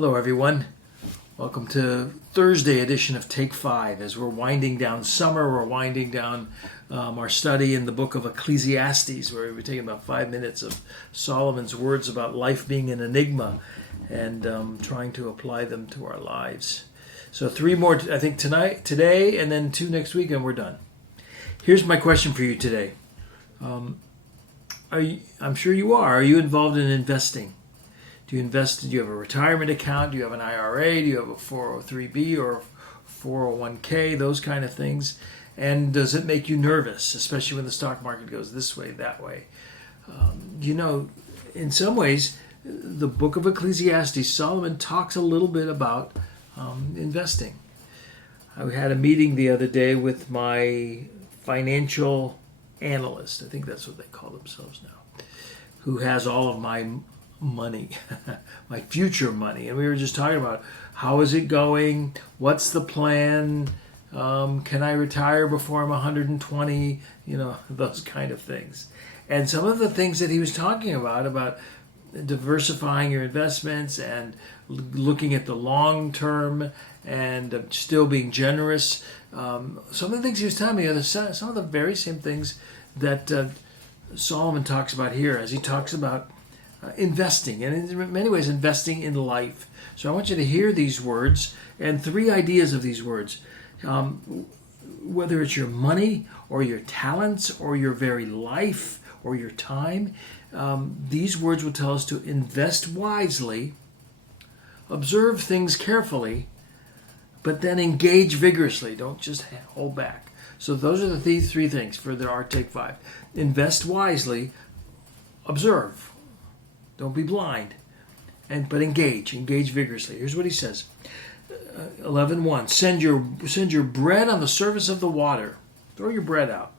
Hello, everyone. Welcome to Thursday edition of Take 5. As we're winding down summer, we're winding down our study in the book of Ecclesiastes, where we're taking about 5 minutes of Solomon's words about life being an enigma and trying to apply them to our lives. So 3 more, I think, today, and then 2 next week, and we're done. Here's my question for you today. I'm sure you are. Are you involved in investing? Do you invest? Do you have a retirement account? Do you have an IRA? Do you have a 403b or 401k? Those kind of things. And does it make you nervous, especially when the stock market goes this way, that way? In some ways, the book of Ecclesiastes, Solomon talks a little bit about investing. I had a meeting the other day with my financial analyst. I think that's what they call themselves now, who has all of my money, my future money. And we were just talking about how is it going? What's the plan? Can I retire before I'm 120? Those kind of things. And some of the things that he was talking about diversifying your investments and looking at the long term and still being generous. Some of the things he was telling me are some of the very same things that Solomon talks about here as he talks about investing, and in many ways investing in life. So I want you to hear these words and 3 ideas of these words. Whether it's your money or your talents or your very life or your time, these words will tell us to invest wisely, observe things carefully, but then engage vigorously. Don't just hold back. So those are the 3 things for our Take 5. Invest wisely, observe. Don't be blind, but engage vigorously. Here's what he says, 11:1. Send your bread on the surface of the water. Throw your bread out,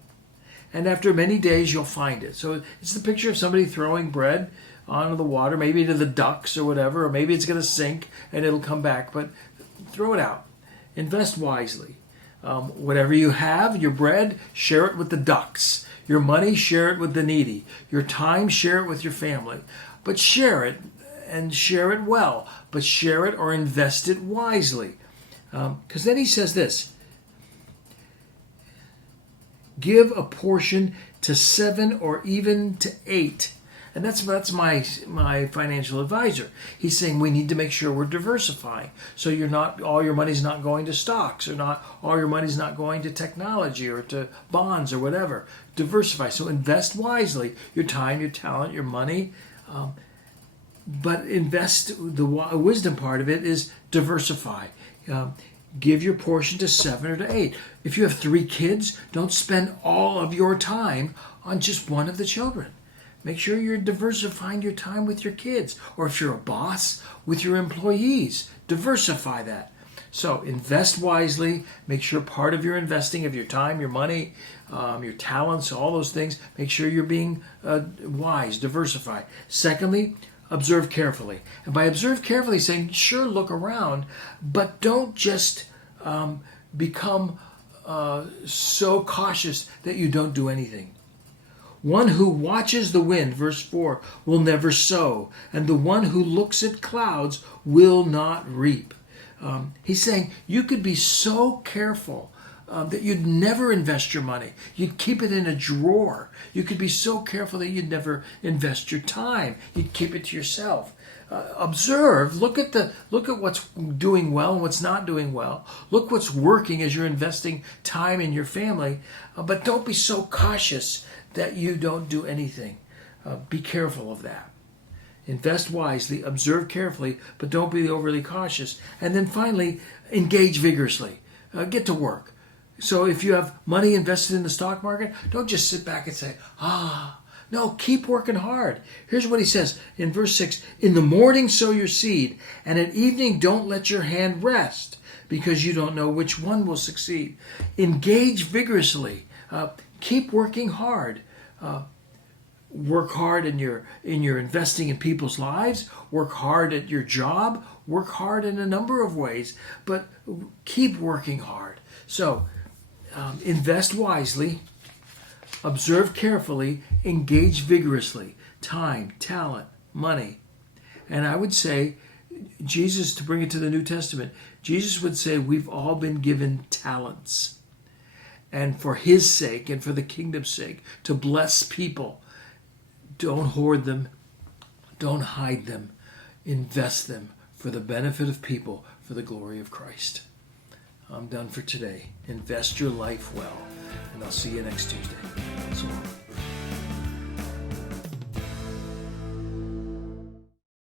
and after many days you'll find it. So it's the picture of somebody throwing bread onto the water, maybe to the ducks or whatever, or maybe it's going to sink and it'll come back. But throw it out. Invest wisely. Whatever you have, your bread, share it with the ducks. Your money, share it with the needy. Your time, share it with your family. But share it, and share it well. But share it or invest it wisely. Because then he says this. Give a portion to 7 or even to 8. And that's my financial advisor. He's saying we need to make sure we're diversifying. So all your money's not going to stocks, or not all your money's not going to technology or to bonds or whatever. Diversify. So invest wisely. Your time, your talent, your money. But invest, the wisdom part of it is diversify. Give your portion to 7 or to 8. If you have 3 kids, don't spend all of your time on just one of the children. Make sure you're diversifying your time with your kids. Or if you're a boss, with your employees. Diversify that. So invest wisely. Make sure part of your investing of your time, your money, your talents, all those things, make sure you're being wise, diversify. Secondly, observe carefully. And by observe carefully, saying, sure, look around, but don't just become so cautious that you don't do anything. One who watches the wind, verse 4, will never sow, and the one who looks at clouds will not reap. He's saying you could be so careful that you'd never invest your money. You'd keep it in a drawer. You could be so careful that you'd never invest your time. You'd keep it to yourself. Observe. Look at what's doing well and what's not doing well. Look what's working as you're investing time in your family. But don't be so cautious that you don't do anything. Be careful of that. Invest wisely, observe carefully, but don't be overly cautious. And then finally, engage vigorously. Get to work. So if you have money invested in the stock market, don't just sit back and say, no, keep working hard. Here's what he says in verse 6. In the morning sow your seed, and at evening don't let your hand rest, because you don't know which one will succeed. Engage vigorously. Keep working hard. Work hard in your investing in people's lives. Work hard at your job. Work hard in a number of ways, but keep working hard. So invest wisely, observe carefully, engage vigorously. Time, talent, money. And I would say Jesus, to bring it to the New Testament, Jesus would say we've all been given talents. And for his sake and for the kingdom's sake, to bless people, don't hoard them, don't hide them, invest them for the benefit of people, for the glory of Christ. I'm done for today. Invest your life well, and I'll see you next Tuesday. So long.